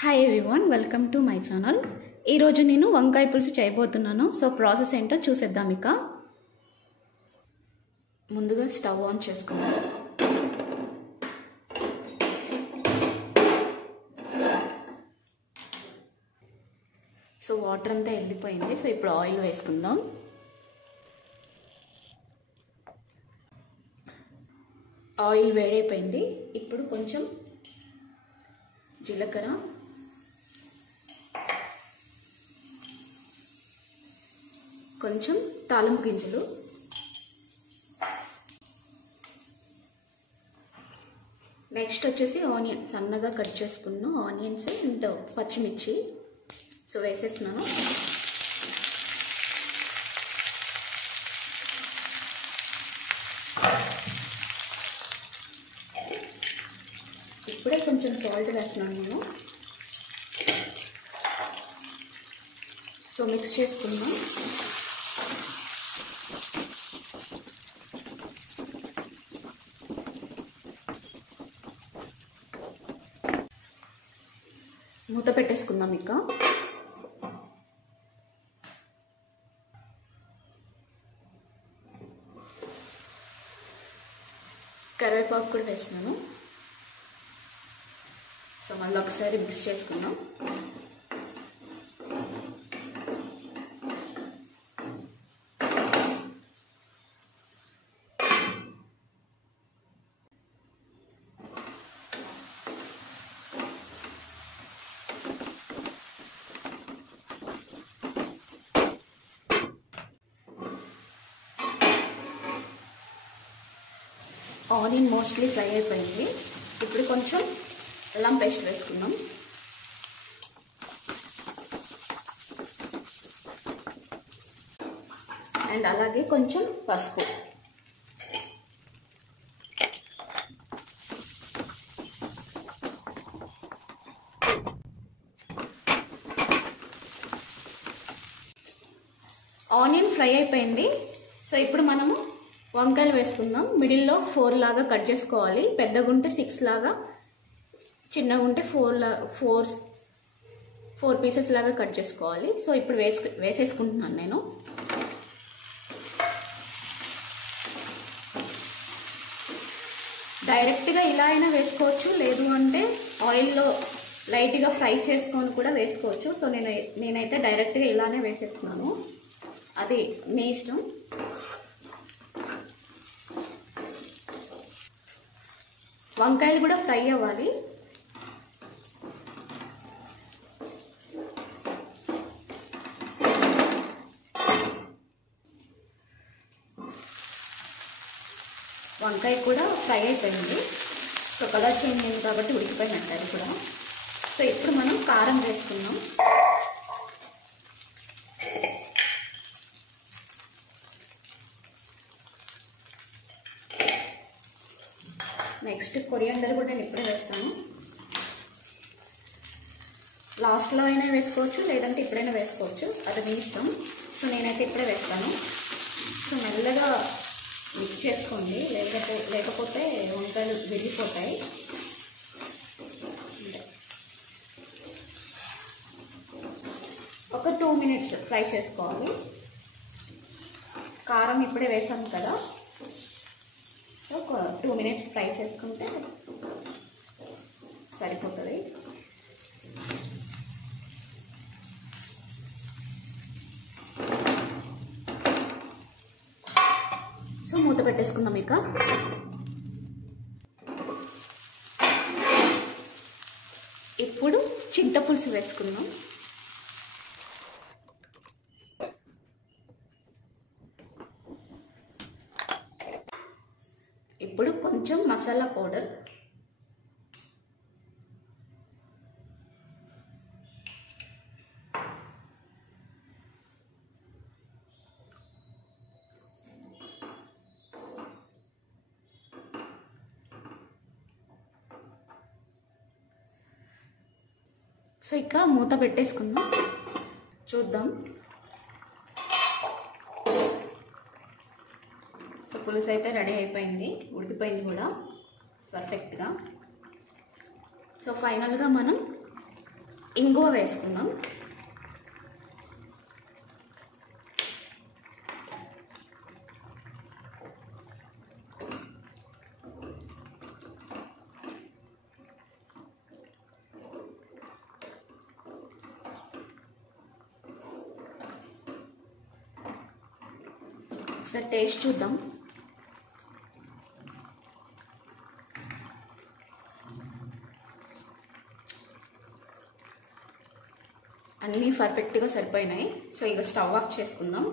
Hi everyone, welcome to my channel. ఈరోజు నేను వంకాయ పులుసు చేయబోతున్నాను. సో ప్రాసెస్ ఏంటో చూసేద్దాం. ఇక ముందుగా స్టవ్ ఆన్ చేసుకుందాం. సో వాటర్ అంతా వెళ్ళిపోయింది. సో ఇప్పుడు ఆయిల్ వేసుకుందాం. ఆయిల్ వేడైపోయింది. ఇప్పుడు కొంచెం జీలకర్ర, కొంచెం తాలింపు గింజలు, నెక్స్ట్ వచ్చేసి ఆనియన్, సన్నగా కట్ చేసుకున్న ఆనియన్స్ అండ్ పచ్చిమిర్చి సో వేసేస్తున్నాను. ఇప్పుడే కొంచెం సాల్ట్ వేస్తున్నాను నేను. సో మిక్స్ చేసుకుందాం. మూత పెట్టేసుకుందాం. ఇక కరివేపాకు కూడా వేస్తున్నాను. సో మళ్ళీ ఒకసారి మిక్స్ చేసుకుందాం. ఆనియన్ మోస్ట్లీ ఫ్రై అయిపోయింది. ఇప్పుడు కొంచెం అల్లం పేస్ట్ వేసుకుందాం. అండ్ అలాగే కొంచెం పసుపు. ఆనియన్ ఫ్రై అయిపోయింది. సో ఇప్పుడు మనము వంకాయలు వేసుకుందాం. మిడిల్లో 4 లాగా కట్ చేసుకోవాలి. పెద్దగుంటే 6 లాగా, చిన్నగుంటే 4 పీసెస్ లాగా కట్ చేసుకోవాలి. సో ఇప్పుడు వేసేసుకుంటున్నాను నేను. డైరెక్ట్గా ఇలా అయినా వేసుకోవచ్చు, లేదు అంటే ఆయిల్లో లైట్గా ఫ్రై చేసుకొని కూడా వేసుకోవచ్చు. సో నేనైతే డైరెక్ట్గా ఇలానే వేసేస్తున్నాను. అది మీ ఇష్టం. వంకాయలు కూడా ఫ్రై అవ్వాలి. వంకాయ కూడా ఫ్రై అయిపోయింది. సో కలర్ చేంజ్ అయింది కాబట్టి ఉడికిపోయినట్టు అది కూడా. సో ఇప్పుడు మనం కారం వేసుకుందాం. నెక్స్ట్ కొరియాండర్ కూడా నేను ఇప్పుడే వేస్తాను. లాస్ట్లో అయినా వేసుకోవచ్చు, లేదంటే ఇప్పుడైనా వేసుకోవచ్చు, అది మీ ఇష్టం. సో నేనైతే ఇప్పుడే వేస్తాను. సో మెల్లగా మిక్స్ చేసుకోండి, లేకపోతే వంకాయలు విరిగిపోతాయి. ఒక 2 మినిట్స్ ఫ్రై చేసుకోవాలి. కారం ఇప్పుడే వేసాను కదా, సో ఒక 2 మినిట్స్ ఫ్రై చేసుకుంటే సరిపోతుంది. సో మూత పెట్టేసుకుందాం. ఇక ఇప్పుడు చింతపులుసు వేసుకుందాం. ఇప్పుడు కొంచెం మసాలా పౌడర్, సో ఇక మూత పెట్టేసుకుందాం. చూద్దాం. సో పులుసు అయితే రెడీ అయిపోయింది, ఉడికిపోయింది కూడా పర్ఫెక్ట్గా. సో ఫైనల్గా మనం ఇంగువ వేసుకుందాం. ఒకసారి టేస్ట్ చూద్దాం. అన్నీ పర్ఫెక్ట్గా సరిపోయినాయి. సో ఇక స్టవ్ ఆఫ్ చేసుకుందాం.